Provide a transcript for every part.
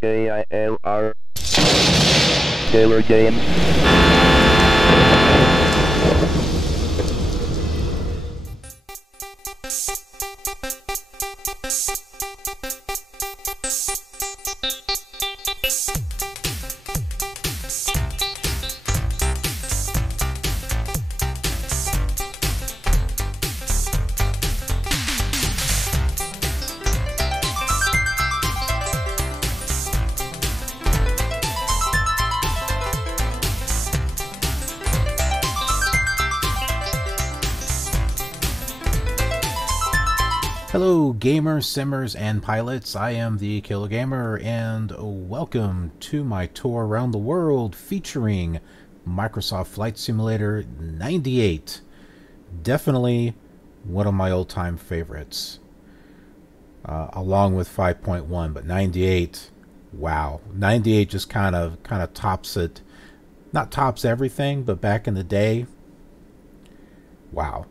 KILR Killer Games. Hello gamers, simmers, and pilots. I am the KLSE Gamer, and welcome to my tour around the world featuring Microsoft Flight Simulator 98. Definitely one of my old-time favorites, along with 5.1, but 98, wow. 98 just kind of tops it. Not tops everything, but back in the day, wow.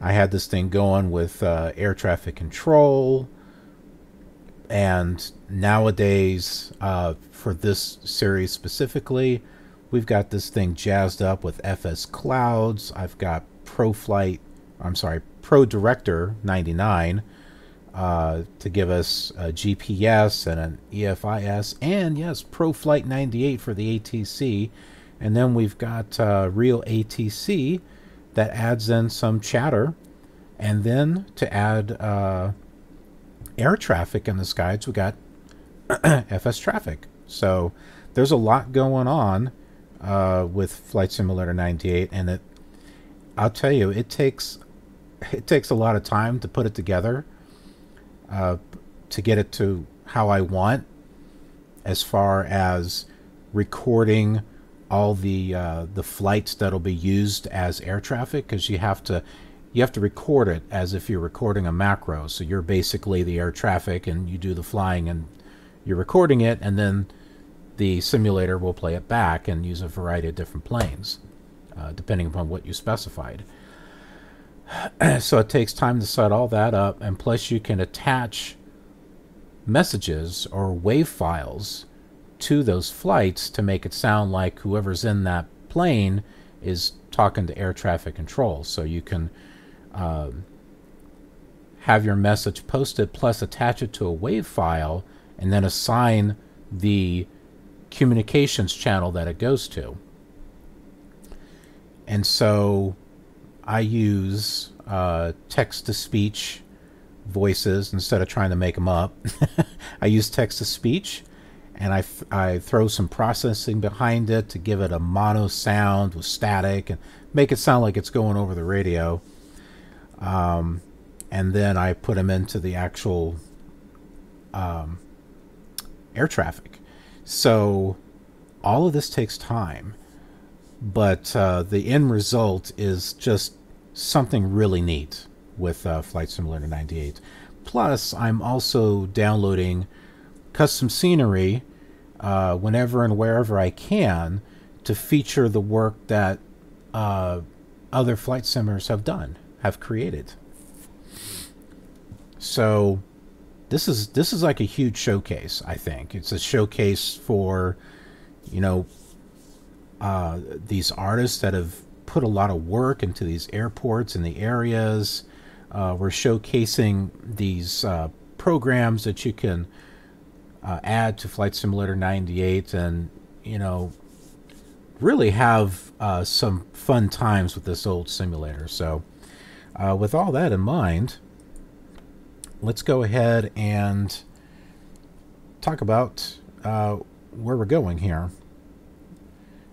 I had this thing going with air traffic control, and nowadays, for this series specifically, we've got this thing jazzed up with FS Clouds. I've got ProFlight, I'm sorry, ProDirector 99 to give us a GPS and an EFIS, and yes, ProFlight 98 for the ATC, and then we've got RealATC that adds in some chatter, and then to add air traffic in the skies, we got FSTraffic. So there's a lot going on with Flight Simulator 98, and I'll tell you, it takes a lot of time to put it together, to get it to how I want, as far as recording all the flights that'll be used as air traffic, because you have to record it as if you're recording a macro. So you're basically the air traffic, and you do the flying, and you're recording it, and then the simulator will play it back and use a variety of different planes, depending upon what you specified. So it takes time to set all that up, and plus you can attach messages or wave files to those flights to make it sound like whoever's in that plane is talking to air traffic control. So you can have your message posted, plus attach it to a wave file, and then assign the communications channel that it goes to. And so I use text-to-speech voices instead of trying to make them up. I use text-to-speech, and I throw some processing behind it to give it a mono sound with static and make it sound like it's going over the radio. And then I put them into the actual air traffic. So all of this takes time, but the end result is just something really neat with Flight Simulator 98. Plus, I'm also downloading custom scenery whenever and wherever I can to feature the work that other flight simmers have created. So this is like a huge showcase. I think it's a showcase for, you know, these artists that have put a lot of work into these airports and the areas. We're showcasing these programs that you can add to Flight Simulator 98, and you know, really have some fun times with this old simulator. So with all that in mind, let's go ahead and talk about where we're going here.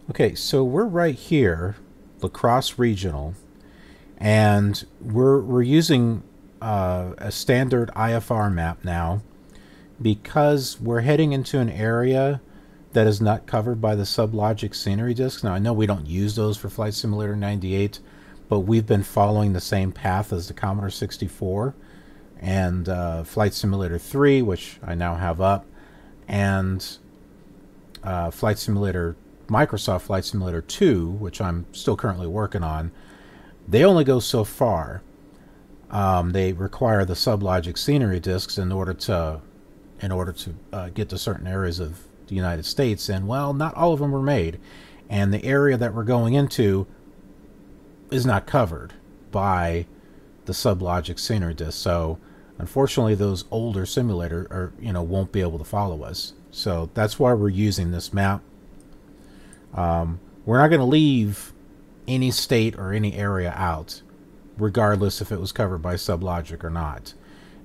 Okay, so we're right here, La Crosse Regional, and we're using a standard IFR map now, because we're heading into an area that is not covered by the sublogic scenery disks. Now, I know we don't use those for Flight Simulator 98, but we've been following the same path as the Commodore 64 and Flight Simulator 3, which I now have up, and Microsoft Flight Simulator 2, which I'm still currently working on. They only go so far. They require the sublogic scenery disks in order to in order to get to certain areas of the United States, and well, not all of them were made, and the area that we're going into is not covered by the sublogic scenery disk. So unfortunately, those older simulators are, won't be able to follow us. So that's why we're using this map. We're not going to leave any state or any area out, regardless if it was covered by sublogic or not.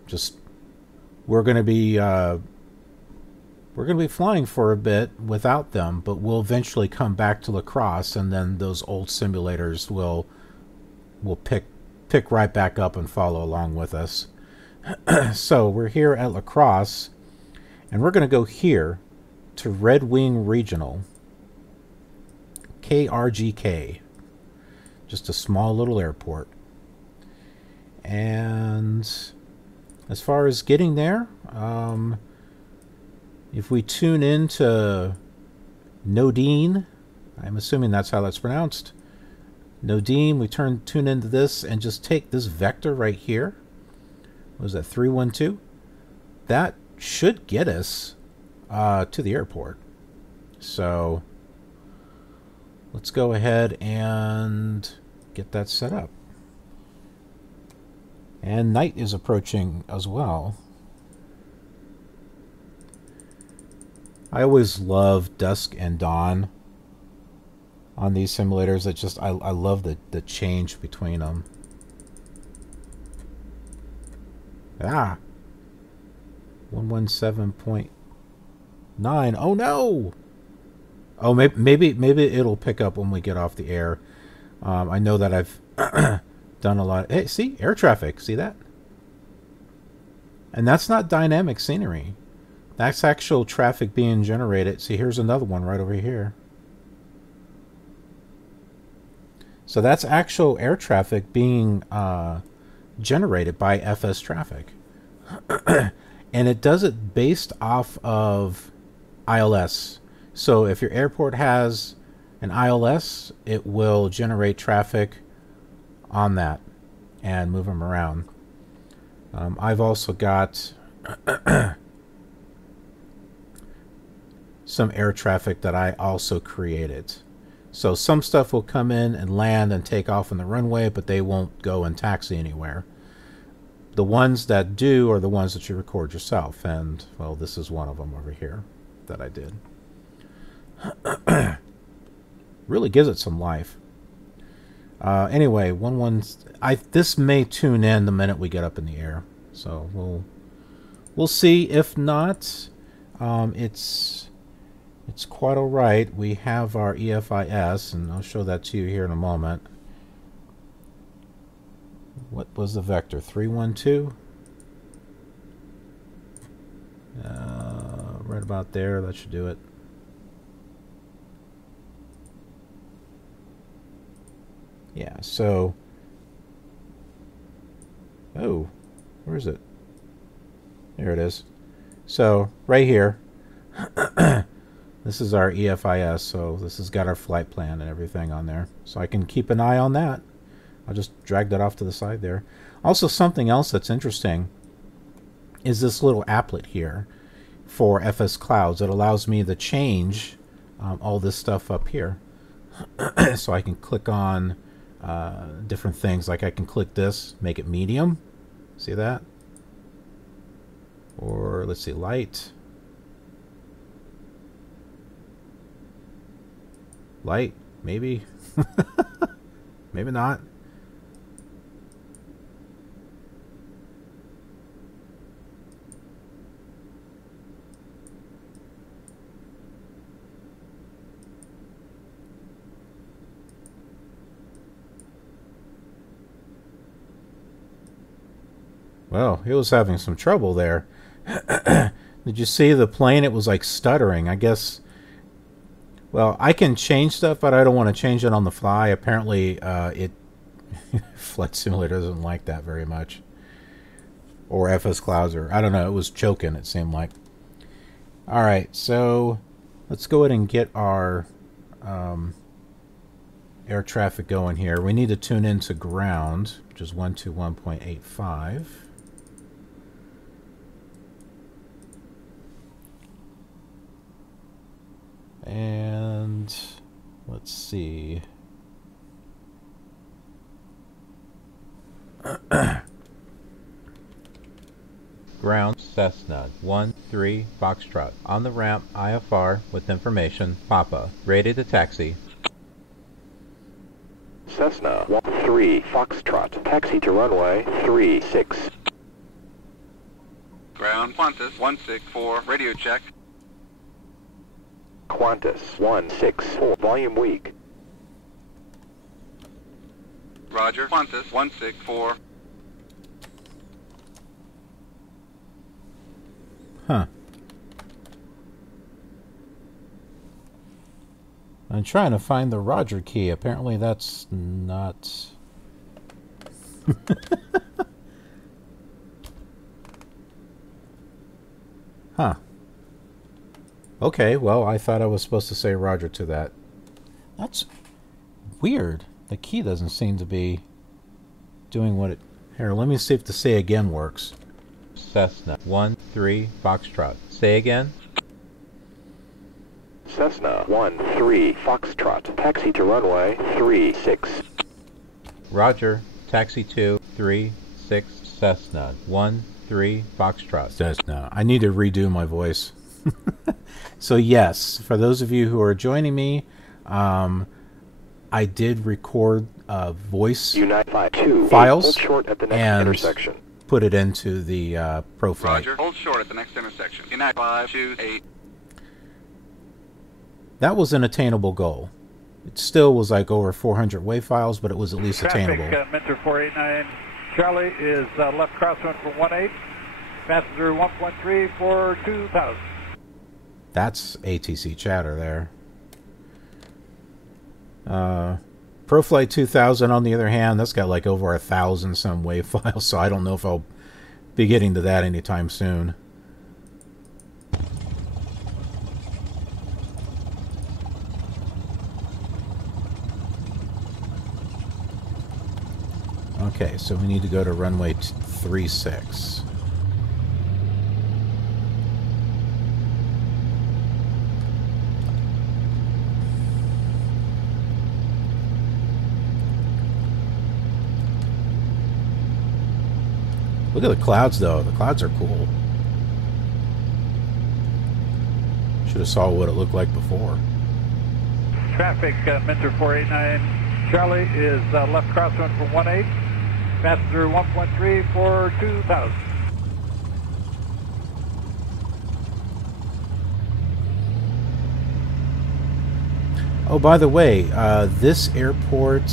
Just we're going to be flying for a bit without them, but we'll eventually come back to La Crosse, and then those old simulators will pick right back up and follow along with us. So we're here at La Crosse, and we're going to go here to Red Wing Regional, KRGK, just a small little airport. And as far as getting there, if we tune into Nodine, I'm assuming that's how that's pronounced, Nodine, we tune into this and just take this vector right here. What was that, 312? That should get us to the airport. So let's go ahead and get that set up. And night is approaching as well. I always love dusk and dawn on these simulators. It just, I love the change between them. 117.9. Oh no! Oh, maybe it'll pick up when we get off the air. I know that I've done a lot. Hey, see? Air traffic. See that? And that's not dynamic scenery. That's actual traffic being generated. See, here's another one right over here. So that's actual air traffic being generated by FSTraffic. And it does it based off of ILS. So if your airport has an ILS, it will generate traffic on that and move them around. I've also got some air traffic that I also created. So some stuff will come in and land and take off on the runway, but they won't go and taxi anywhere. The ones that do are the ones that you record yourself, and well, this is one of them over here that I did. Really gives it some life. Anyway, this may tune in the minute we get up in the air, so we'll see. If not, it's quite all right. We have our EFIS, and I'll show that to you here in a moment. What was the vector? 312? Right about there. That should do it. Yeah, so... Oh, where is it? There it is. So, right here. This is our EFIS, so this has got our flight plan and everything on there. So I can keep an eye on that. I'll just drag that off to the side there. Also, something else that's interesting is this little applet here for FS Clouds. It allows me to change all this stuff up here. So I can click on different things. Like I can click this, make it medium. See that? Or let's see, light. Light, maybe. Maybe not. Well, it was having some trouble there. Did you see the plane? It was like stuttering. I guess... Well, I can change stuff, but I don't want to change it on the fly. Apparently, Flight Simulator doesn't like that very much. Or FS Clouds, or I don't know. It was choking, it seemed like. All right, so let's go ahead and get our air traffic going here. We need to tune into ground, which is 121.85. see. Ground Cessna 1-3 Foxtrot. On the ramp, IFR with information. Papa. Rated to taxi. Cessna 1-3 Foxtrot. Taxi to runway 36. Ground Qantas 164. Radio check. Qantas 164. Volume weak. Roger. Qantas 164. Huh. I'm trying to find the Roger key. Apparently that's not... Huh. Okay, well, I thought I was supposed to say Roger to that. That's weird. The key doesn't seem to be doing what it... Here, let me see if the say again works. Cessna 1-3 Foxtrot. Say again. Cessna 1-3 Foxtrot. Taxi to runway 36. Roger. Taxi 2-3-6 Cessna 1-3 Foxtrot. Cessna. I need to redo my voice. So yes, for those of you who are joining me, I did record voice files short at the next and intersection. Put it into the ProFlight. Roger. Hold short at the next intersection. United 528. That was an attainable goal. It still was like over 400 wave files, but it was at least attainable. Traffic, Mentor 489 Charlie is left crosswind from 18. Passenger 1.3 for 2000. That's ATC chatter there. ProFlight 2000, on the other hand, that's got like over 1,000 some wave files, so I don't know if I'll be getting to that anytime soon. Okay, so we need to go to runway 36. Look at the clouds, though. The clouds are cool. Should have saw what it looked like before. Traffic, Mentor 489 Charlie is left crosswind from 18. Passenger 1.3 for 2000. Oh, by the way, this airport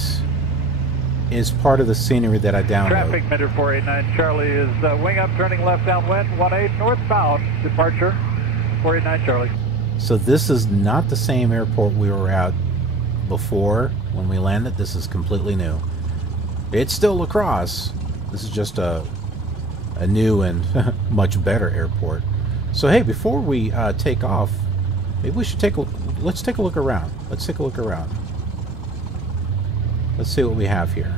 is part of the scenery that I downloaded. Traffic, Mentor 489 Charlie is wing up, turning left downwind, 18 northbound, departure 489 Charlie. So this is not the same airport we were at before when we landed. This is completely new. It's still La Crosse. This is just a new and much better airport. So hey, before we take off, maybe we should let's take a look around. Let's take a look around. Let's see what we have here.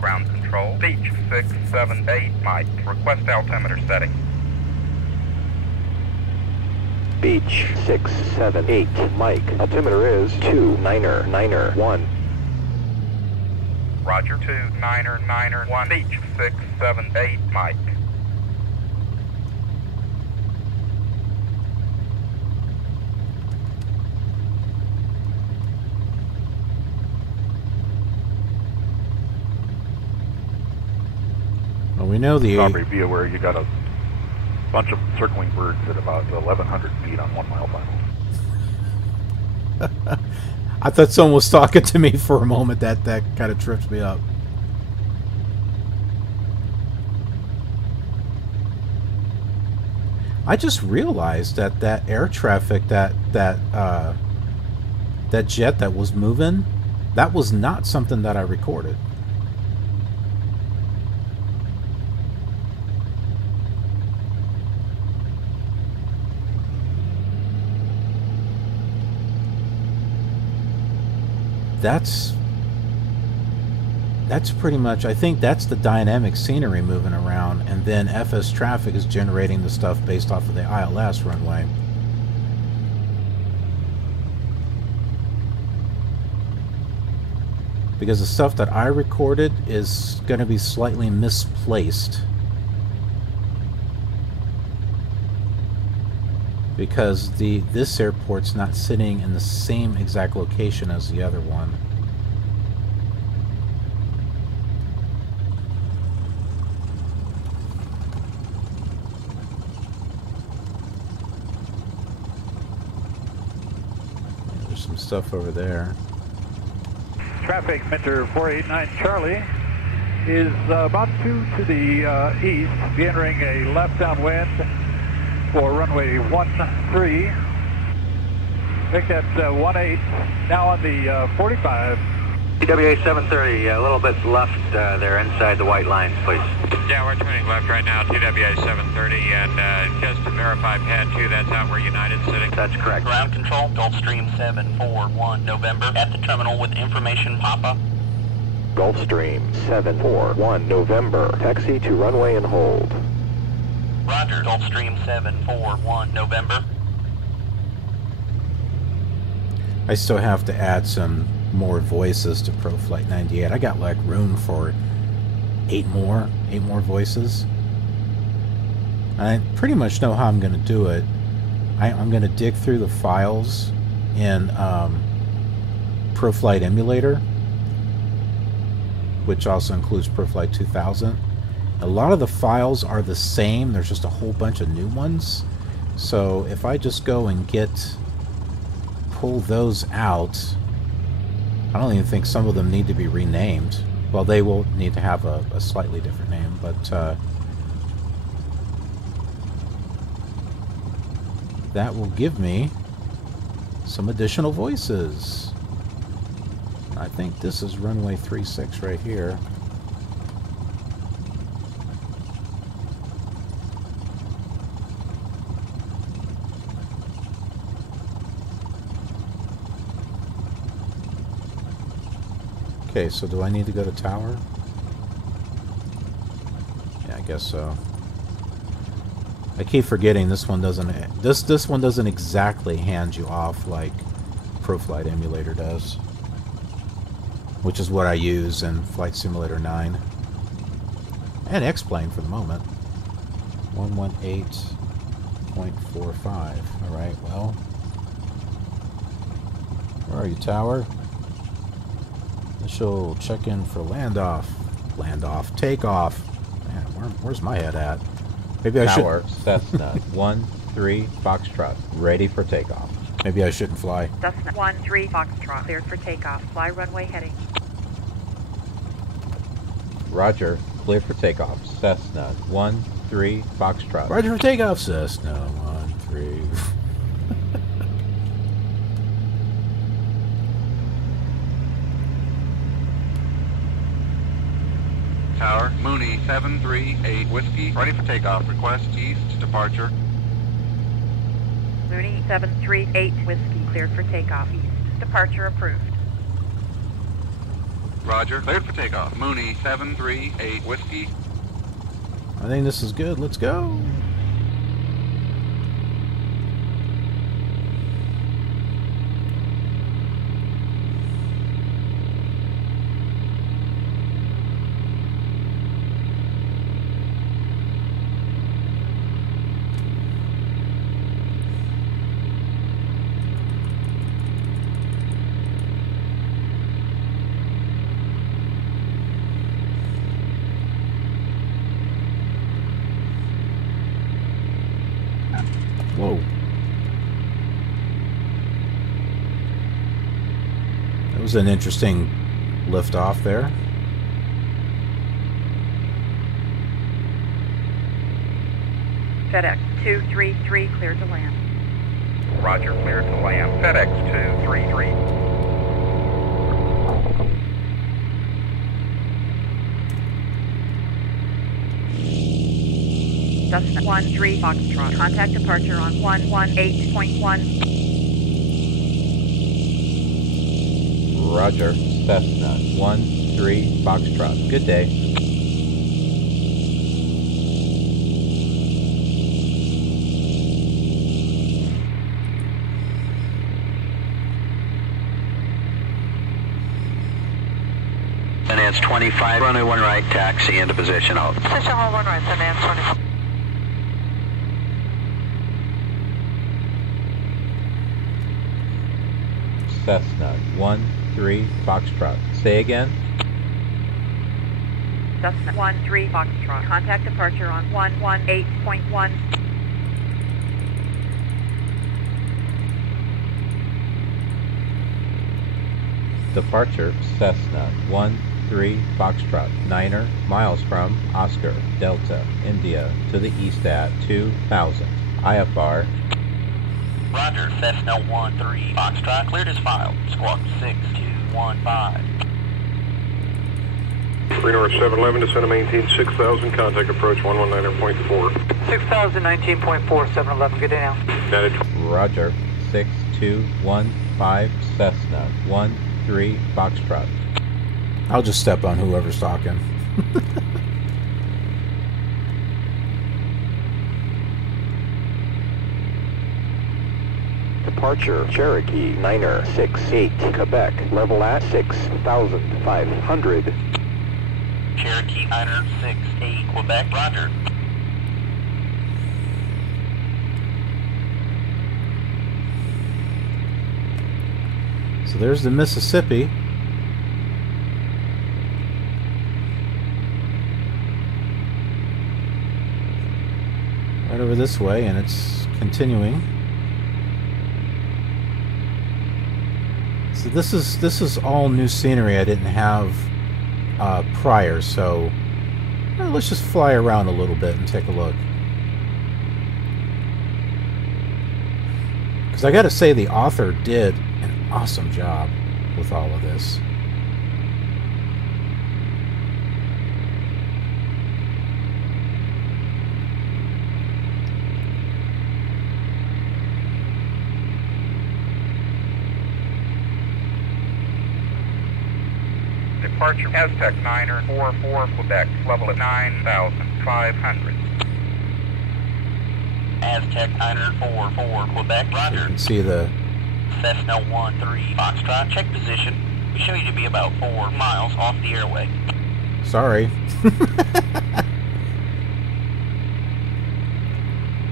Ground control, Beach 678 Mike. Request altimeter setting. Beach 678 Mike. Altimeter is 29991. Roger, 29991. Beach 678 Mike. Well, we know the... Probably be aware you got a bunch of circling birds at about 1,100 feet on 1 mile final. I thought someone was talking to me for a moment. That kind of trips me up. I just realized that air traffic, that jet that was moving, that was not something that I recorded. That's pretty much, I think that's the dynamic scenery moving around, and then FSTraffic is generating the stuff based off of the ILS runway. because the stuff that I recorded is going to be slightly misplaced. Because this airport's not sitting in the same exact location as the other one. There's some stuff over there. Traffic, Mentor 489 Charlie is about 2 to the east, be entering a left downwind for runway 13. Make that 18, now on the 45. TWA 730, a little bit left there inside the white line, please. Yeah, we're turning left right now, TWA 730, and just to verify pad 2, that's out where United's sitting. That's correct. Ground control, Gulfstream 741 November, at the terminal with information Papa. Gulfstream 741 November. Taxi to runway and hold. Roger, Gulfstream 741 November. I still have to add some more voices to ProFlight 98. I got like room for 8 more voices. I pretty much know how I'm going to do it. I'm going to dig through the files in ProFlight Emulator, which also includes ProFlight 2000. A lot of the files are the same, there's just a whole bunch of new ones. So if I just go and pull those out, I don't even think some of them need to be renamed. Well, they will need to have a slightly different name, but that will give me some additional voices. I think this is runway 36 right here. Okay, so do I need to go to tower? Yeah, I guess so. I keep forgetting this one doesn't this one doesn't exactly hand you off like ProFlight Emulator does, which is what I use in Flight Simulator 9 and X-Plane for the moment. 118.45. All right, well, where are you, tower? Initial check-in for landoff. Landoff. Takeoff. Man, where's my head at? Maybe I should. Tower, Cessna 13 Foxtrot, ready for takeoff. Maybe I shouldn't fly. Cessna 13 Foxtrot, cleared for takeoff. Fly runway heading. Roger, clear for takeoff. Cessna 13 Foxtrot. Roger for takeoff, Cessna 13. Tower, Mooney 738 Whiskey, ready for takeoff. Request east departure. Mooney 738 Whiskey, cleared for takeoff. East departure approved. Roger, cleared for takeoff. Mooney 738 Whiskey. I think this is good. Let's go. Whoa. That was an interesting lift off there. FedEx 233 cleared to land. Roger, cleared to land. FedEx 233. Cessna 13 Foxtrot. Contact departure on 118.1. Roger, Cessna 13 Foxtrot. Good day. Sundance 25, runway 1 right, taxi into position, out. Position hold 1 right, Sundance 25. Cessna 1-3 Foxtrot. Say again. Cessna 1-3 Foxtrot. Contact departure on 118.1. Departure Cessna 1-3 Foxtrot. 9er miles from Oscar Delta India to the east at 2000. IFR. Roger, Cessna 1-3 Foxtrot, cleared as filed. Squawk 6215. North 711, descend to maintain 6,000, contact approach 119.4. 6019.4, 711, good day now. United. Roger 6215 Cessna 1-3 Foxtrot. I'll just step on whoever's talking. Departure, Cherokee, 9er, 68, Quebec, level at 6,500. Cherokee 9er 68, Quebec, roger. So there's the Mississippi. Right over this way, and it's continuing. So this is all new scenery I didn't have prior, so let's just fly around a little bit and take a look. Because I gotta say, the author did an awesome job with all of this. Departure Aztec 9er 44 Quebec, level at 9,500. Aztec 9er 44 Quebec, roger. You can see the Cessna 1-3 Foxtrot, check position. We show you to be about 4 miles off the airway. Sorry.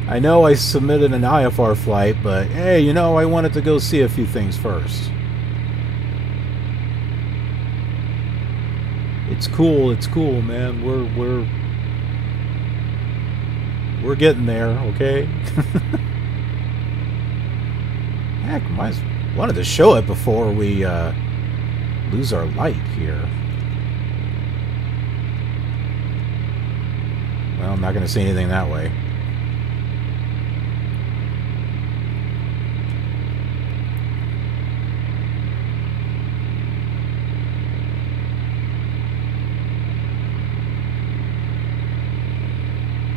I know I submitted an IFR flight, but hey, you know, I wanted to go see a few things first. It's cool, man. We're getting there, okay? Heck, wanted to show it before we lose our light here. Well, I'm not going to see anything that way.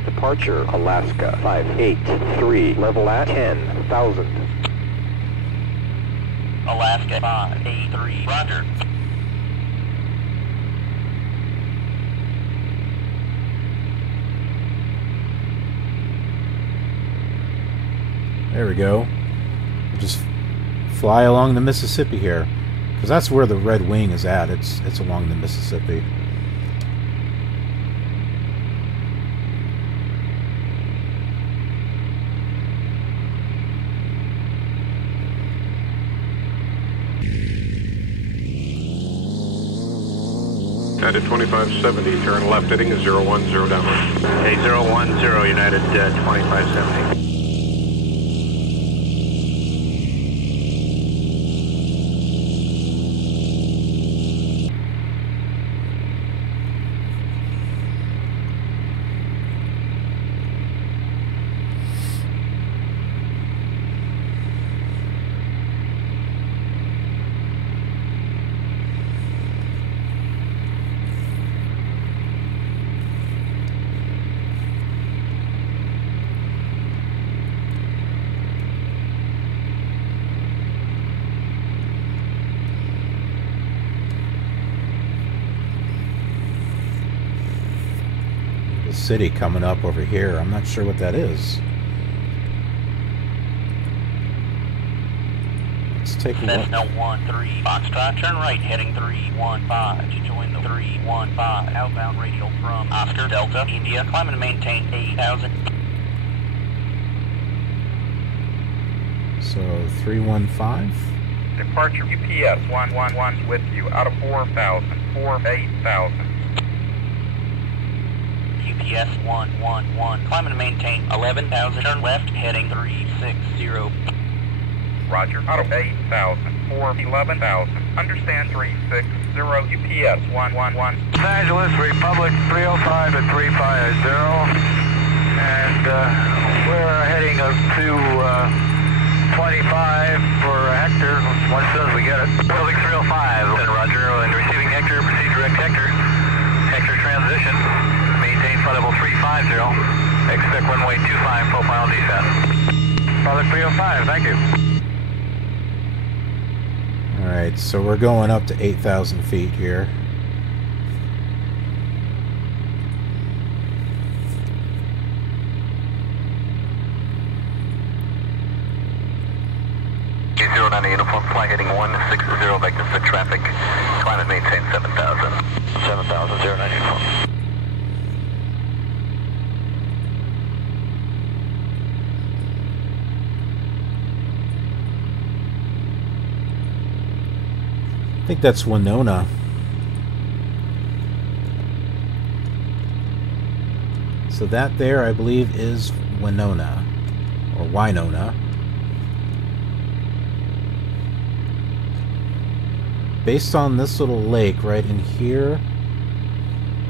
Departure, Alaska, 583, level at 10,000. Alaska 583, roger. There we go. We'll just fly along the Mississippi here, because that's where the Red Wing is at. It's along the Mississippi. United 2570, turn left, heading 010 downwind. Okay, 010, United 2570. City coming up over here. I'm not sure what that is. It's take a look. Cessna 13 Foxtrot, turn right heading 315 to join the 315 outbound radial from Oscar Delta, India. Climb and maintain 8,000. So 315. Departure UPS 111 with you out of 4,000, 8,000. UPS 111, climb and maintain 11,000, turn left heading 360. Roger, out of 8,000, 11,000. Understand 360, UPS 111. Los Angeles, Republic 305 to 350. And we're heading up to 25 for Hector, as soon as we get it. Building 305, Roger, and receiving Hector, proceed direct Hector. Hector transition, maintain flight level 350, expect runway 25, profile descent. Republic 305, thank you. Alright, so we're going up to 8,000 feet here. Uniform fly heading 160 back to FSTraffic. Climb and maintain 7,000. 7,000, 09 uniform. I think that's Winona. So that there, I believe, is Winona. Or Winona. Based on this little lake right in here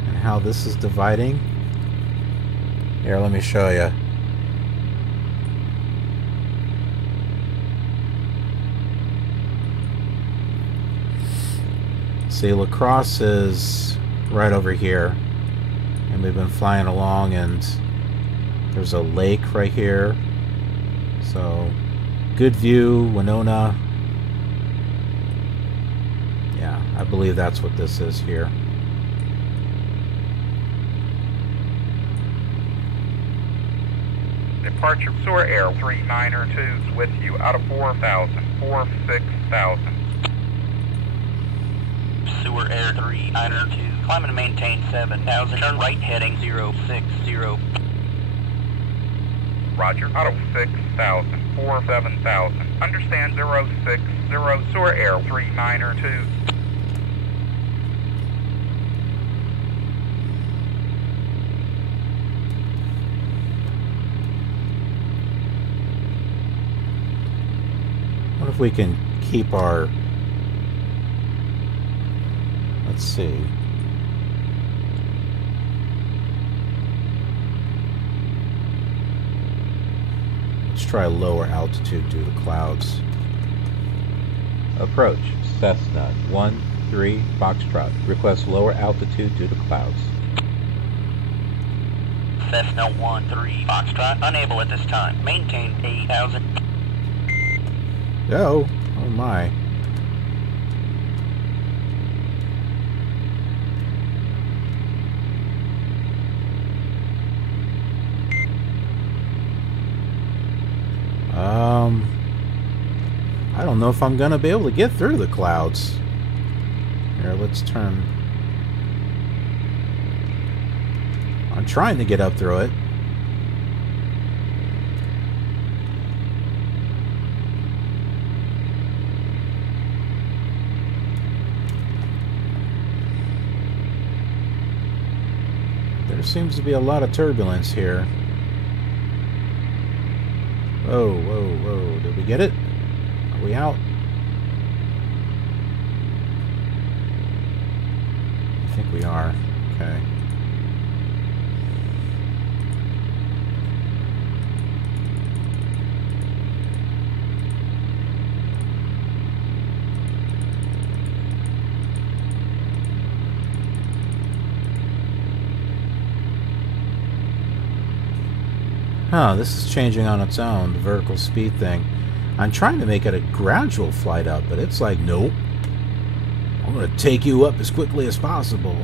and how this is dividing, here, let me show you. See, La Crosse is right over here, and we've been flying along, and there's a lake right here. So, good view, Winona. Yeah, I believe that's what this is here. Departure Sewer Air 392 with you out of 4,000, 6,000. Sewer Air 392, climb and maintain 7,000, turn right heading 060. Roger, out of 6,000, 7,000. Understand 060, Sewer Air 392. What if we can keep our... Let's see. Let's try lower altitude due to clouds. Approach Cessna 13 Foxtrot. Request lower altitude due to clouds. Cessna 13 Foxtrot, unable at this time. Maintain 8,000. Oh my. I don't know if I'm gonna be able to get through the clouds. Here, let's turn. I'm trying to get up through it. There seems to be a lot of turbulence here. Whoa, whoa, whoa. Did we get it? Are we out? I think we are. Okay. Huh, this is changing on its own, the vertical speed thing. I'm trying to make it a gradual flight up, but it's like, nope. I'm going to take you up as quickly as possible.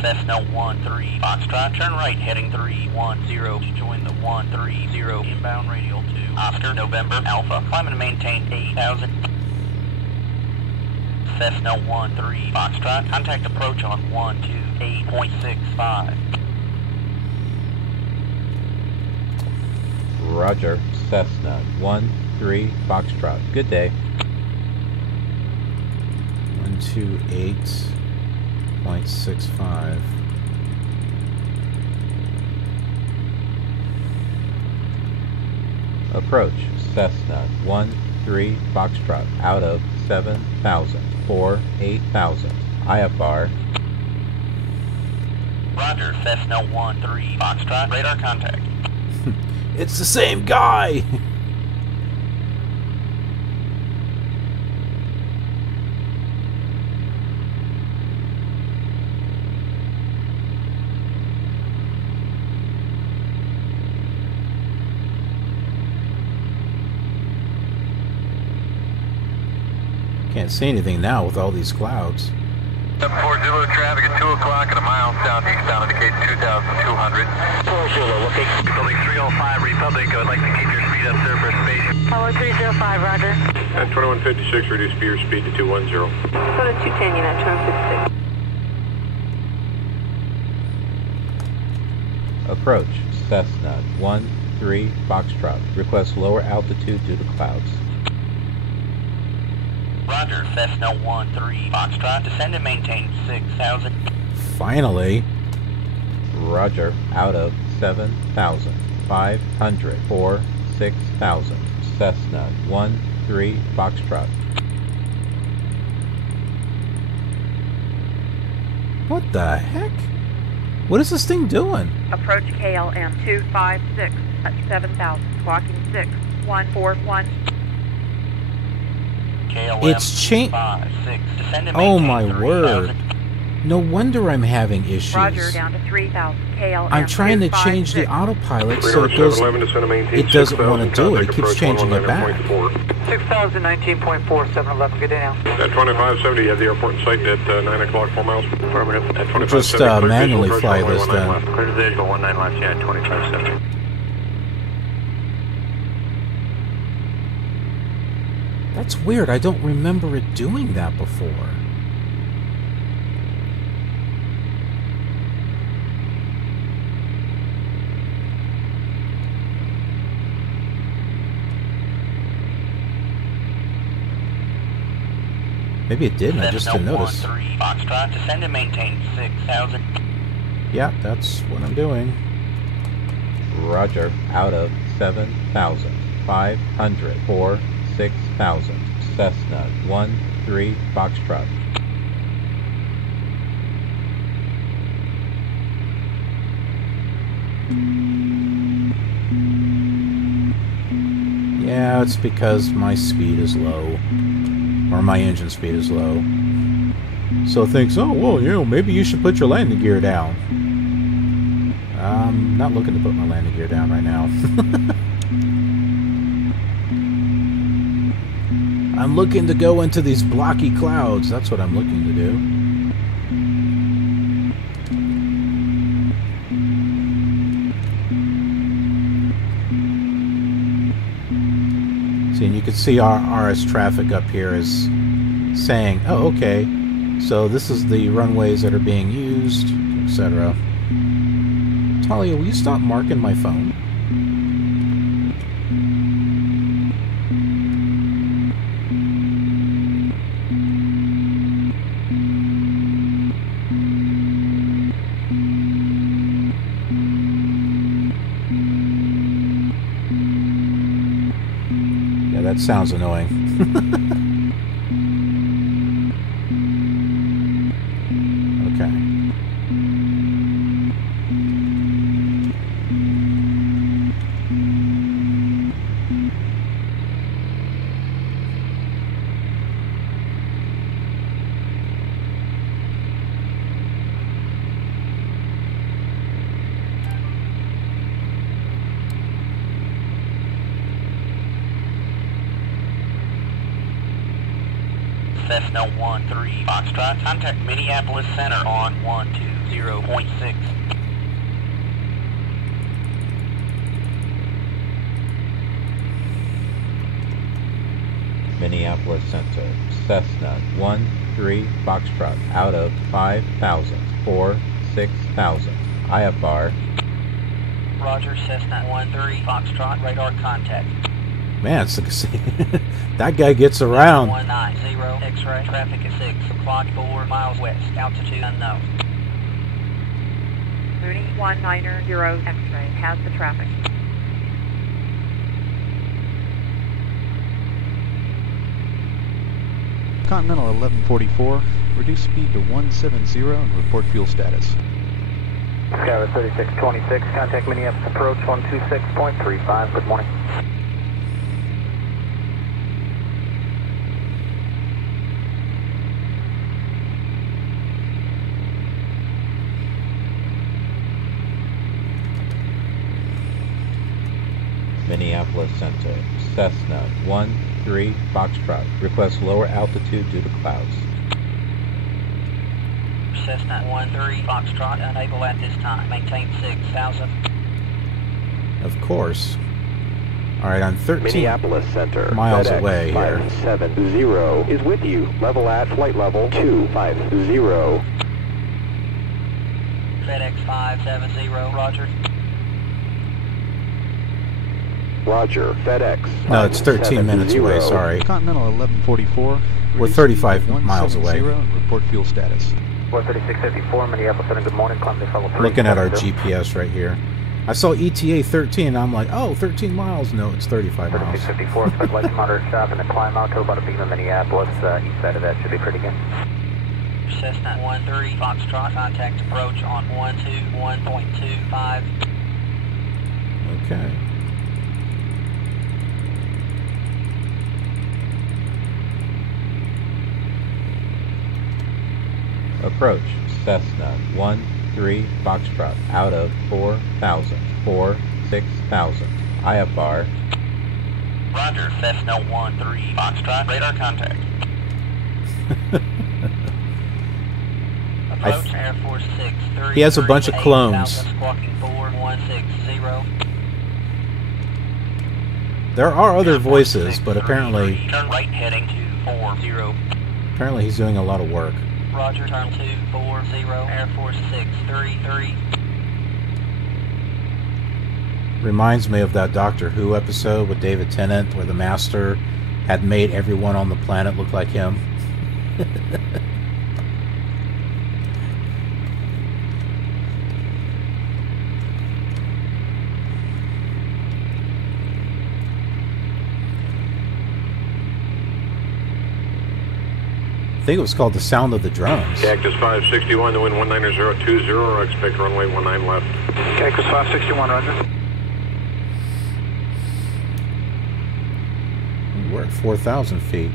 Cessna 13 Foxtrot, turn right heading 310 to join the 130 inbound radial to Oscar November Alpha, climb and maintain 8,000. Cessna 13 Foxtrot, contact approach on 128.65. Roger, Cessna 13 Foxtrot. Good day. 128.65. Approach, Cessna 13 Foxtrot, out of 7,000 for 8,000. IFR. Roger, Cessna 13 Foxtrot, radar contact. It's the same guy! Can't see anything now with all these clouds. 4 Zulu traffic at 2 o'clock and a mile southeast down indicates 2,200. 4 Zulu, looking. Building 305 Republic, I would like to keep your speed up there for space. Hello, 305, roger. At 2156, reduce your speed to 210. Go to 210, Unit 256. Approach, Cessna 13 Foxtrot. Request lower altitude due to clouds. Roger, Cessna 13 Foxtrot, descend and maintain 6,000. Finally. Roger, out of 7,500 for 6,000. Cessna 13 Foxtrot. What the heck? What is this thing doing? Approach KLM 256 at 7,000. Clocking 6141. KLM It's changed. 56, descend and Oh maintain my 3,000. word. No wonder I'm having issues. Roger, down to 3,000. KLM I'm trying to change the 256. autopilot so it doesn't want to do it. It keeps changing it back. 6,019.4711. Good day now. At 2570, you have the airport in sight at 9 o'clock, 4 miles. At 2570, Just manually fly this then. Clear to visual, 19 left, yeah, 2570. That's weird. I don't remember it doing that before. Maybe it did, and I just didn't notice. 13 Foxtrot, descend and maintain 6,000. Yeah, that's what I'm doing. Roger, out of 7,500 for 6,000. Cessna 13 Foxtrot. Yeah, it's because my speed is low. Or my engine speed is low. So it thinks, oh, well, you know, maybe you should put your landing gear down. I'm not looking to put my landing gear down right now. I'm looking to go into these blocky clouds. That's what I'm looking to do. See, and you can see our RS traffic up here is saying, oh, okay, so this is the runways that are being used, etc. Talia, will you stop marking my phone? Yeah, that sounds annoying. Okay. Cessna 13 Foxtrot. Contact Minneapolis Center on 120.6. Minneapolis Center, Cessna 13 Foxtrot, out of 5,000, 6,000, IFR. Roger, Cessna 13 Foxtrot, radar contact. Man, it's that guy gets around. 190, X-ray, traffic is 6 o'clock, 4 miles west, altitude unknown. Mooney 190 X-ray has the traffic. Continental 1144, reduce speed to 170 and report fuel status. Skyler 3626, contact Minneapolis approach 126.35, good morning. Minneapolis Center, Cessna 13 Foxtrot, request lower altitude due to clouds. Cessna 13 Foxtrot, unable at this time, maintain 6,000. Of course. Alright, I'm 13 Minneapolis Center, miles FedEx away here. 570 is with you. Level at flight level 250. FedEx 570, roger. Roger, FedEx. No, it's 13 minutes away, sorry. Continental 1144. We're 35 miles away. And report fuel status. 13654, Minneapolis Center, good morning. Climb this level 3. Looking at our GPS right here. I saw ETA 13, and I'm like, oh, 13 miles. No, it's 35 miles. 3654, expect light to moderate shop and a climb out to about a beam of Minneapolis. East side of that should be pretty good. Cessna 13 Foxtrot, contact approach on 121.25. Okay. Approach, Cessna 13 Foxtrot, out of 4,000, 6,000, IFR. Roger, Cessna 13 Foxtrot, radar contact. Approach Air Force 6. He has a bunch of clones. Squawking 4160. There are other voices, but apparently... Turn right heading 240. Apparently he's doing a lot of work. Roger, turn 240, Air Force 633. Reminds me of that Doctor Who episode with David Tennant where the Master had made everyone on the planet look like him. I think it was called The Sound of the Drums. Cactus 561, the wind 19020, expect runway 19 left. Cactus 561, roger. We're at 4,000 feet.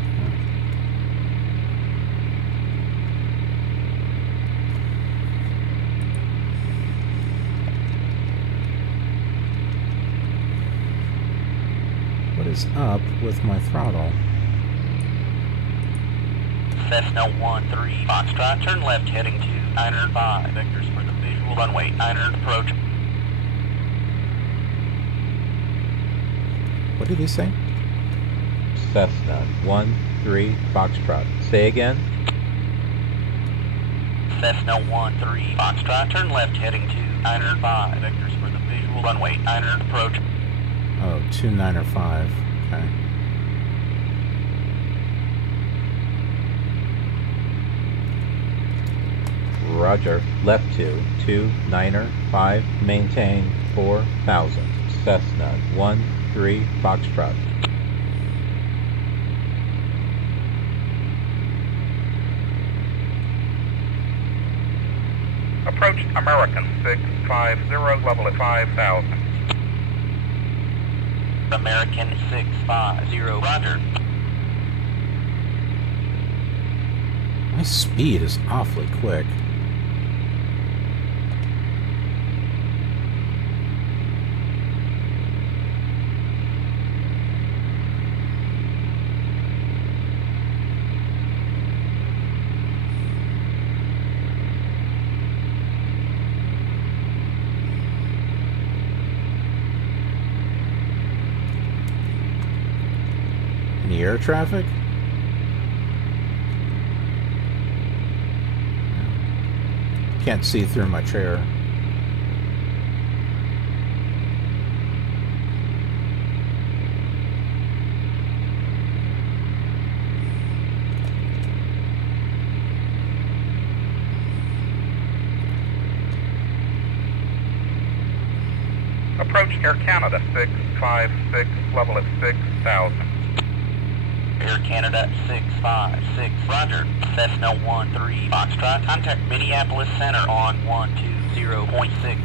What is up with my throttle? Cessna 13 Foxtrot, turn left heading to 905. Vectors for the visual runway 900 approach. What did he say? Cessna 13 Foxtrot. Say again? Cessna 13 Foxtrot, turn left heading to 905. Vectors for the visual runway 900 approach. Oh, 2905. Okay. Roger, left 295, maintain 4,000, Cessna 13 Foxtrot. Approach American 650, level at 5,000. American 650, roger. My speed is awfully quick. air traffic? Can't see through my chair. Approach Air Canada 656, level at 6,000. Air Canada 656, roger. Cessna 13 Foxtrot, contact Minneapolis Center on 120.6.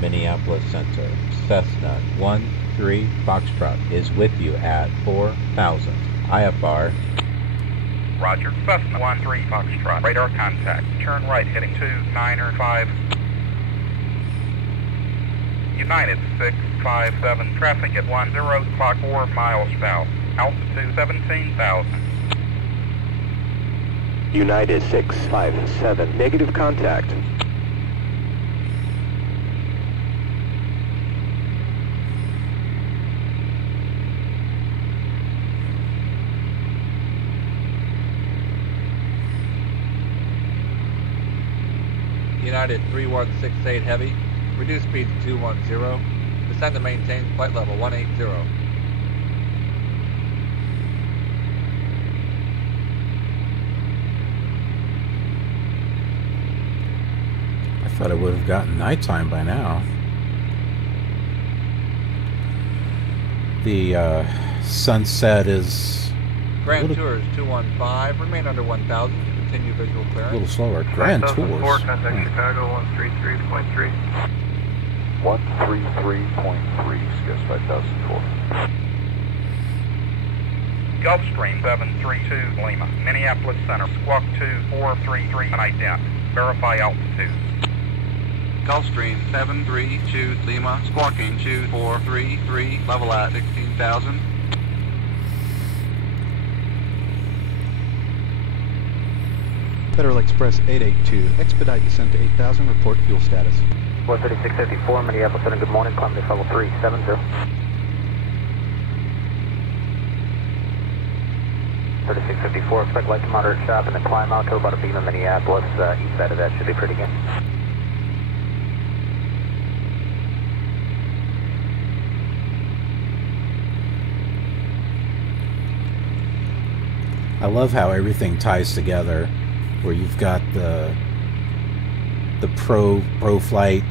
Minneapolis Center, Cessna 13 Foxtrot is with you at 4,000. IFR. Roger, Cessna 13 Foxtrot, radar contact. Turn right heading 295. United 657, traffic at 10 o'clock 4 miles south. Altitude 17,000. United 657, negative contact. United 3168 Heavy, reduce speed to 210, descend to maintain flight level 180. I thought it would have gotten nighttime by now. The sunset is... Grand Tours 215, remain under 1,000 to continue visual clearance. A little slower. Grand Tours. Contact Chicago 133.3. 133.3, Skis 5004. Gulfstream 732 Lima, Minneapolis Center, Squawk 2433 and ident. Verify altitude. Gulfstream 732 Lima, squawking 2433, level at 16,000. Federal Express 882, expedite descent to 8,000, report fuel status. 43654, Minneapolis Center, good morning, climb to level 370. 3654, expect light to moderate chop and then climb out to about a beam of Minneapolis, east side of that should be pretty good. I love how everything ties together, where you've got the ProFlight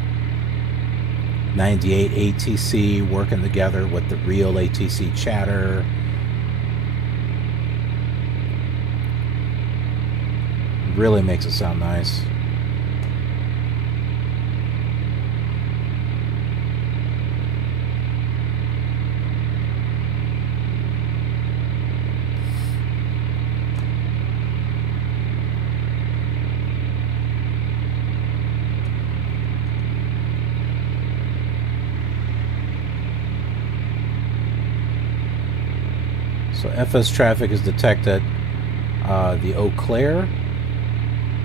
98 ATC working together with the RealATC chatter. Really makes it sound nice. So FSTraffic has detected the Eau Claire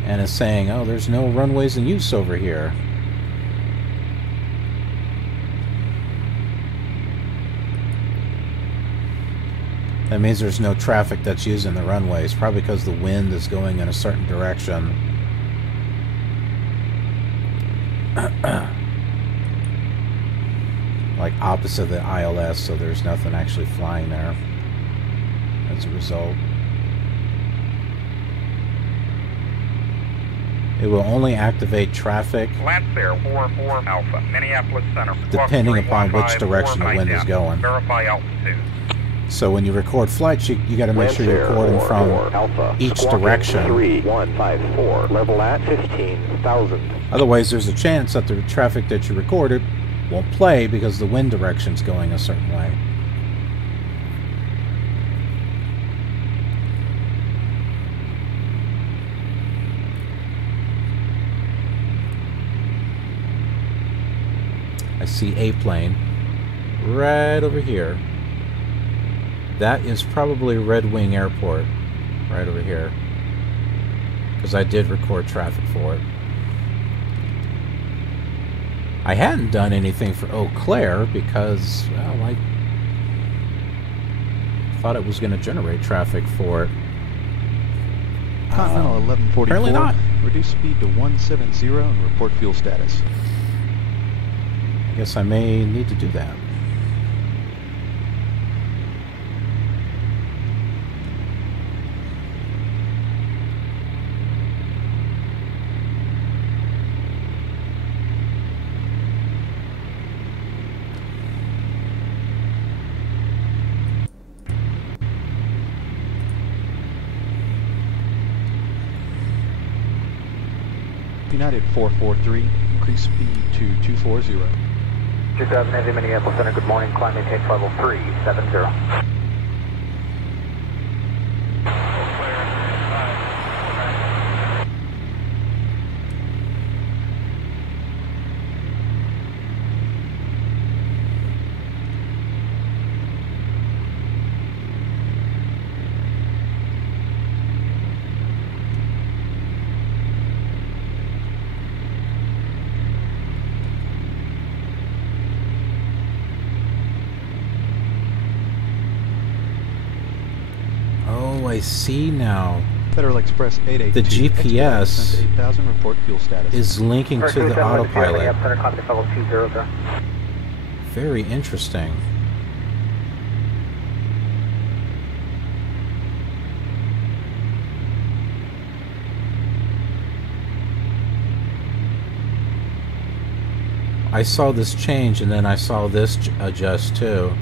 and is saying, oh, there's no runways in use over here. That means there's no traffic that's using the runways, probably because the wind is going in a certain direction. Like opposite the ILS, so there's nothing actually flying there as a result. It will only activate traffic Lancer 44 Alpha, Minneapolis Center. depending upon which direction the wind is going. Verify altitude. So when you record flights, you got to make sure you record them from Alpha, each direction. 3154, level at 15,000. Otherwise, there's a chance that the traffic that you recorded won't play because the wind direction's going a certain way. I see a plane right over here. That is probably Red Wing Airport right over here, because I did record traffic for it. I hadn't done anything for Eau Claire because, well, I thought it was going to generate traffic for it. Continental 1144. Apparently not. Reduce speed to 170 and report fuel status. I guess I may need to do that. United 443, increase speed to 240. 2000 Heavy Minneapolis Center, good morning, climb maintain level 370. I see now. Federal Express 882. The GPS 8000, report fuel status. is linking to the autopilot. Level 200. Very interesting. I saw this change and then I saw this adjust too.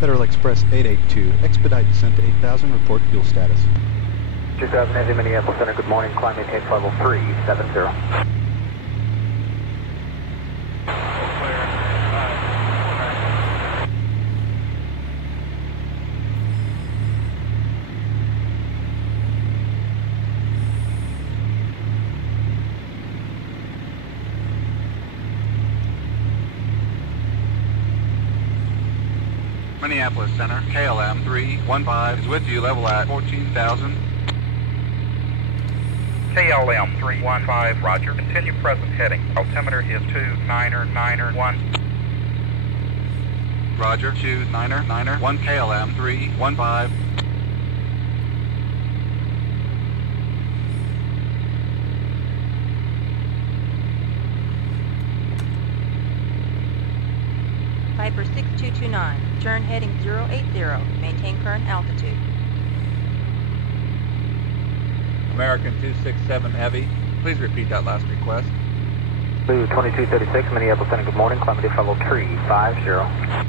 Federal Express 882, expedite descent to 8000, report fuel status. 2000 Heavy Minneapolis Center, good morning, climb maintain level 370. Minneapolis Center, KLM 315 is with you, level at 14,000. KLM 315, roger. Continue present heading. Altimeter is 2991. Roger, 2991, KLM 315. Piper 6229, turn heading 080, maintain current altitude. American 267 Heavy, please repeat that last request. Blue 2236, Minneapolis Center, good morning, climb maintain level 350.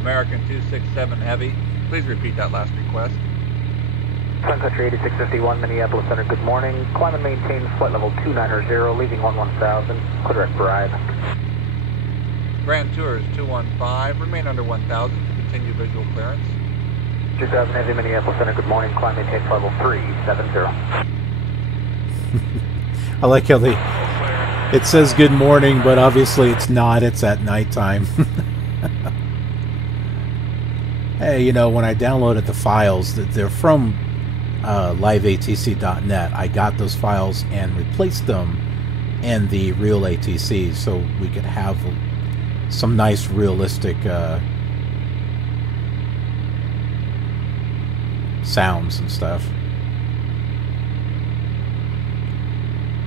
American 267 Heavy, please repeat that last request. Sun Country 8651, Minneapolis Center, good morning. Climb and maintain flight level 290, leaving 11000, clear direct arrive. Grand Tours 215, remain under 1000 to continue visual clearance. 2000 Heavy Minneapolis Center, good morning. Climb maintain level 370. I like how it says good morning, but obviously it's not. It's at nighttime. Hey, you know, when I downloaded the files, they're from liveatc.net. I got those files and replaced them in the RealATC so we could have some nice realistic sounds and stuff.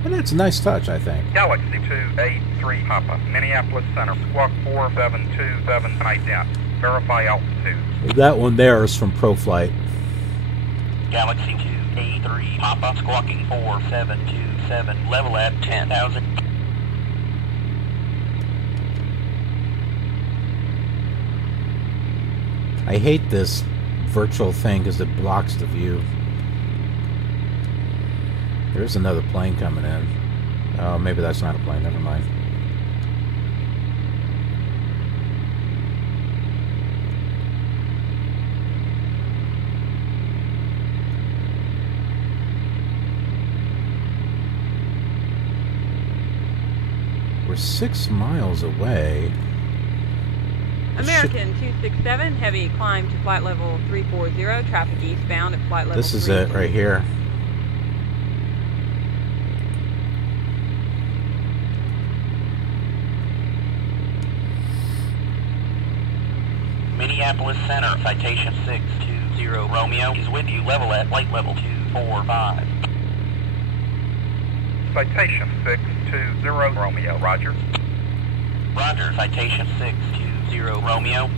And it's a nice touch, I think. Galaxy 283 Papa, Minneapolis Center, squawk 4727 ident. Verify altitude. That one there is from ProFlight. Galaxy 283 Papa, squawking 4727, level at 10,000. I hate this virtual thing because it blocks the view. There's another plane coming in. Oh, maybe that's not a plane. Never mind. We're 6 miles away. American 267, heavy climb to flight level 340, traffic eastbound at flight level This is it right here. Minneapolis Center, citation 620 Romeo is with you, level at flight level 245. Citation 620 Romeo, roger. Roger, citation 620 Romeo.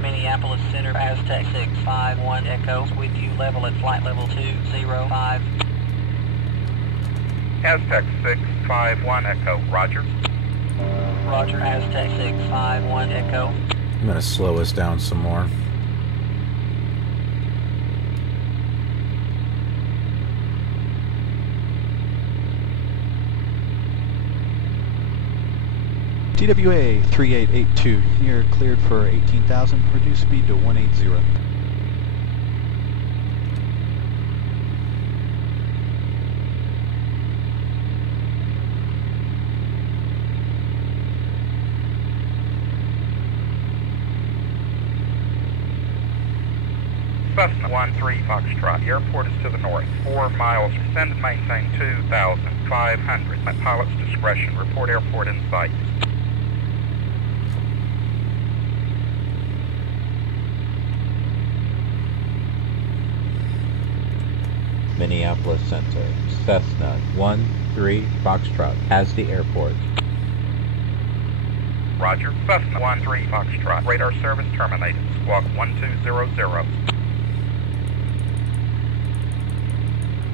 Minneapolis Center, Aztec 651 Echo, with you, level at flight level 205. Aztec 651 Echo, roger. Roger, Aztec 651 Echo. I'm going to slow us down some more. TWA 3882, you're cleared for 18,000, reduce speed to 180. Cessna 13 Foxtrot, the airport is to the north, 4 miles, descend and maintain 2,500. At pilot's discretion, report airport in sight. Minneapolis Center, Cessna 13 Foxtrot has the airport. Roger, Cessna 13 Foxtrot, radar service terminated, squawk 1200.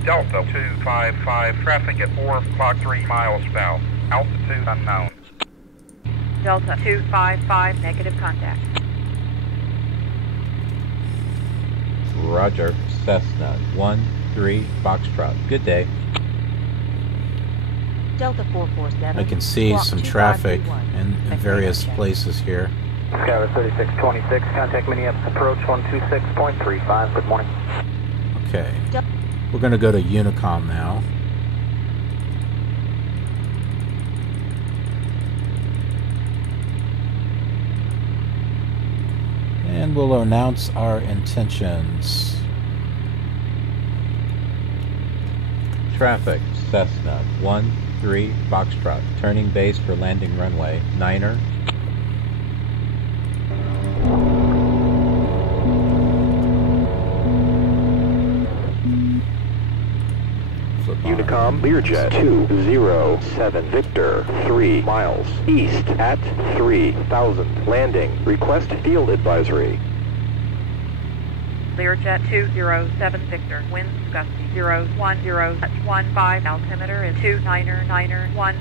Delta 255, traffic at 4 o'clock 3 miles south, altitude unknown. Delta 255, negative contact. Roger, Cessna 13 Foxtrot. Good day. Delta 447. I can see some traffic in various places here. Skyler 3626, contact Minneapolis approach 126.35. Good morning. Okay. We're going to go to Unicom now. And we'll announce our intentions. Traffic, Cessna 13 Foxtrot, turning base for landing runway, Niner. Unicom, Learjet 207 Victor, 3 miles east at 3,000. Landing. Request field advisory. Learjet 207 Victor, winds gusty 010 at 15, altimeter is 29991.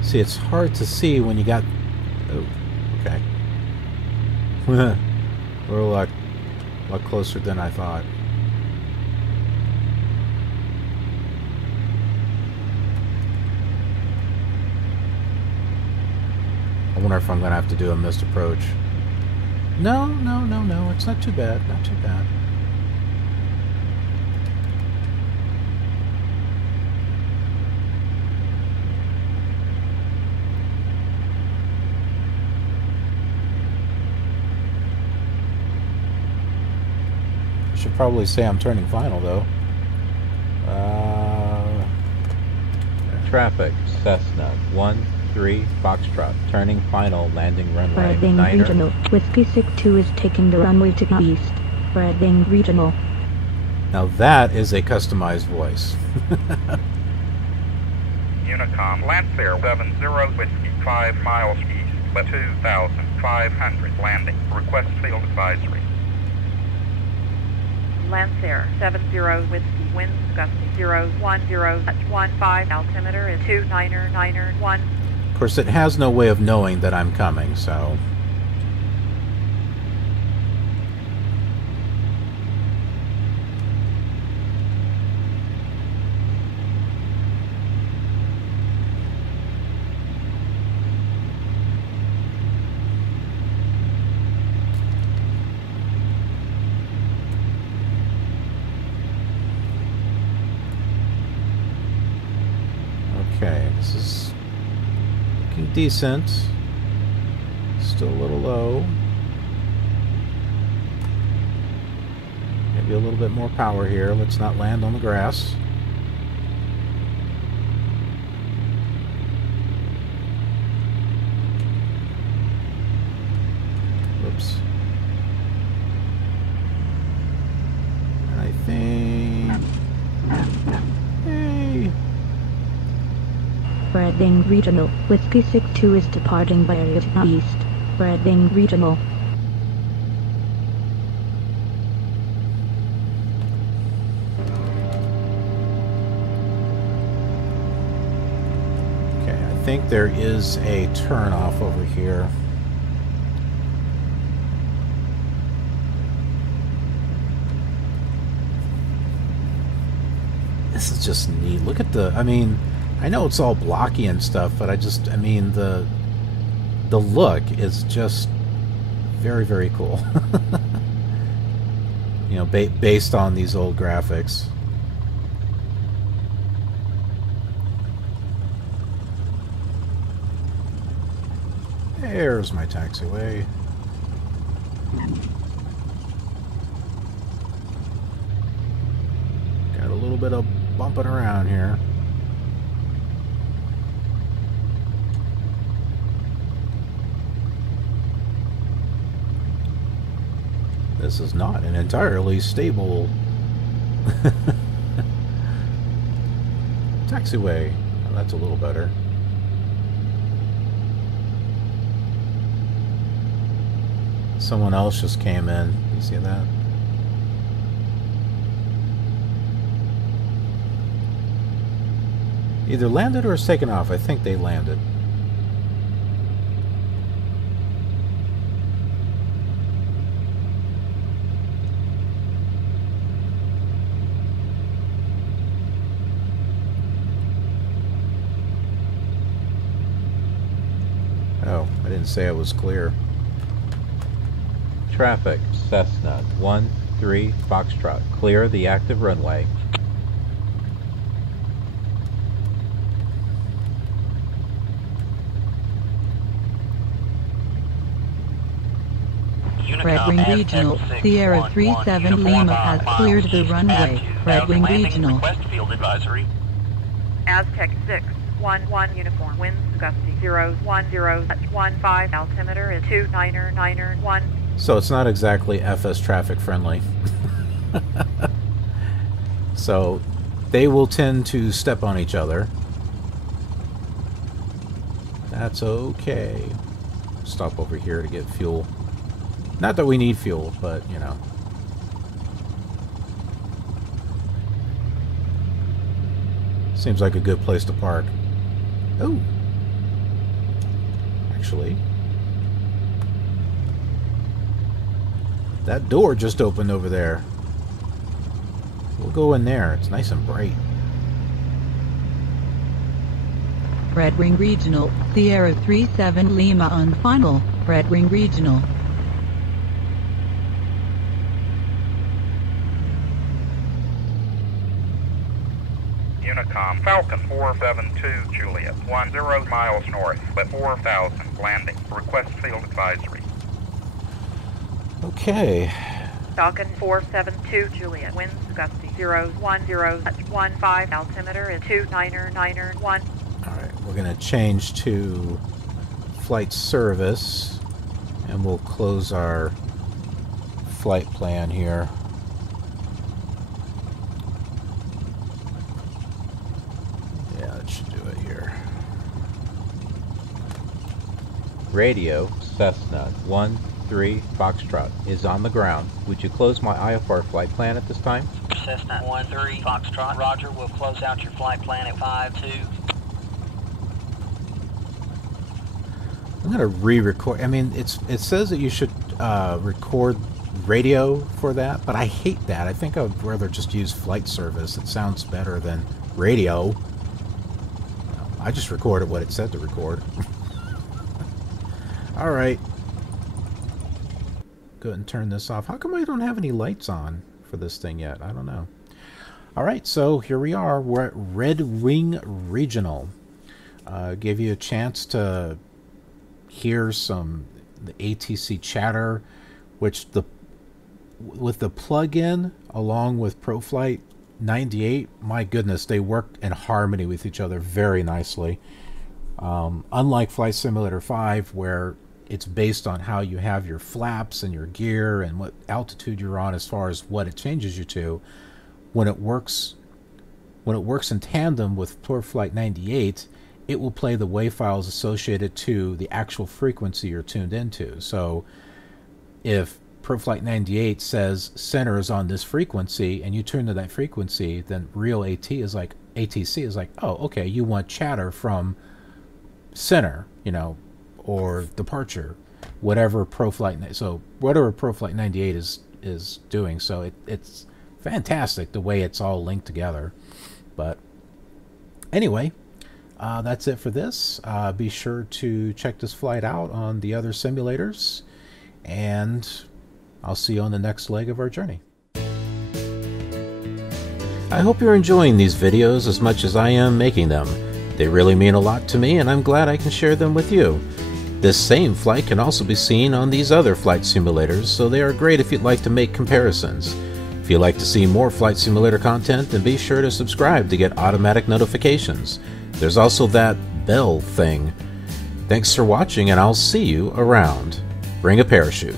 See, it's hard to see when you got... Oh, okay. We're a lot closer than I thought. I wonder if I'm going to have to do a missed approach. No, no, no, no. It's not too bad. Not too bad. I should probably say I'm turning final, though. Traffic, Cessna 13 Foxtrot, turning final, landing runway Reading 9er. Regional, Whiskey 62 is taking the runway to east. Reading Regional. Now that is a customized voice. Unicom, Lancer 70 Whiskey, 5 miles east, 2,500, landing. Request field advisory. Lancer 70 Whiskey, winds gusty 010, touch 15, altimeter is 299er1. Of course, it has no way of knowing that I'm coming, so... Okay, this is looking decent. Still a little low. Maybe a little bit more power here. Let's not land on the grass. Whoops. And I think... Hey! Reading Regional, Whiskey 62 is departing by area to east. Reading Regional. Okay, I think there is a turnoff over here. This is just neat. Look at the, I mean, I know it's all blocky and stuff, but I mean, the look is just very, very cool. You know, based on these old graphics. There's my taxiway. Got a little bit of bumping around here. This is not an entirely stable taxiway. Oh, that's a little better. Someone else just came in. You see that? Either landed or is taken off. I think they landed. Oh, I didn't say I was clear. Traffic, Cessna 13 Foxtrot, clear the active runway. Red Wing Regional, Sierra 37 Lima has cleared the runway. Red Wing Regional. Request field advisory. Aztec 611 uniform, winds gusty 010, touch 15, altimeter is 299er1. So it's not exactly FSTraffic friendly. So they will tend to step on each other. That's okay. Stop over here to get fuel. Not that we need fuel, but you know. Seems like a good place to park. Oh. Actually, that door just opened over there. We'll go in there. It's nice and bright. Red Wing Regional, Sierra 37 Lima on final, Red Wing Regional. Unicom, Falcon 472 Juliet, 10 miles north, at 4,000, landing. Request field advisory. Okay. Falcon 472 Juliet, winds gusty 010, touch 15, altimeter is 2991. Alright, we're going to change to flight service, and we'll close our flight plan here. Yeah, that should do it here. Radio, Cessna 13 Foxtrot is on the ground. Would you close my IFR flight plan at this time? Cessna 13 Foxtrot, roger, we'll close out your flight plan at 52. I'm going to re-record. I mean, it says that you should record radio for that, but I hate that. I think I would rather just use flight service. It sounds better than radio. I just recorded what it said to record. Alright. Go ahead and turn this off. How come I don't have any lights on for this thing yet? I don't know. Alright, so here we are. We're at Red Wing Regional. Give you a chance to hear some the ATC chatter, which with the plug-in along with ProFlight 98, my goodness, they work in harmony with each other very nicely. Unlike Flight Simulator 5, where it's based on how you have your flaps and your gear and what altitude you're on as far as what it changes you to, when it works in tandem with ProFlight 98, it will play the wave files associated to the actual frequency you're tuned into. So if ProFlight 98 says center is on this frequency and you tune to that frequency, then RealATC is like, oh, okay, you want chatter from center, you know, or departure, whatever ProFlight 98 is doing. So it's fantastic the way it's all linked together. But anyway, that's it for this. Be sure to check this flight out on the other simulators, and I'll see you on the next leg of our journey. I hope you're enjoying these videos as much as I am making them. They really mean a lot to me, and I'm glad I can share them with you. This same flight can also be seen on these other flight simulators, so they are great if you'd like to make comparisons. If you'd like to see more flight simulator content, then be sure to subscribe to get automatic notifications. There's also that bell thing. Thanks for watching, and I'll see you around. Bring a parachute.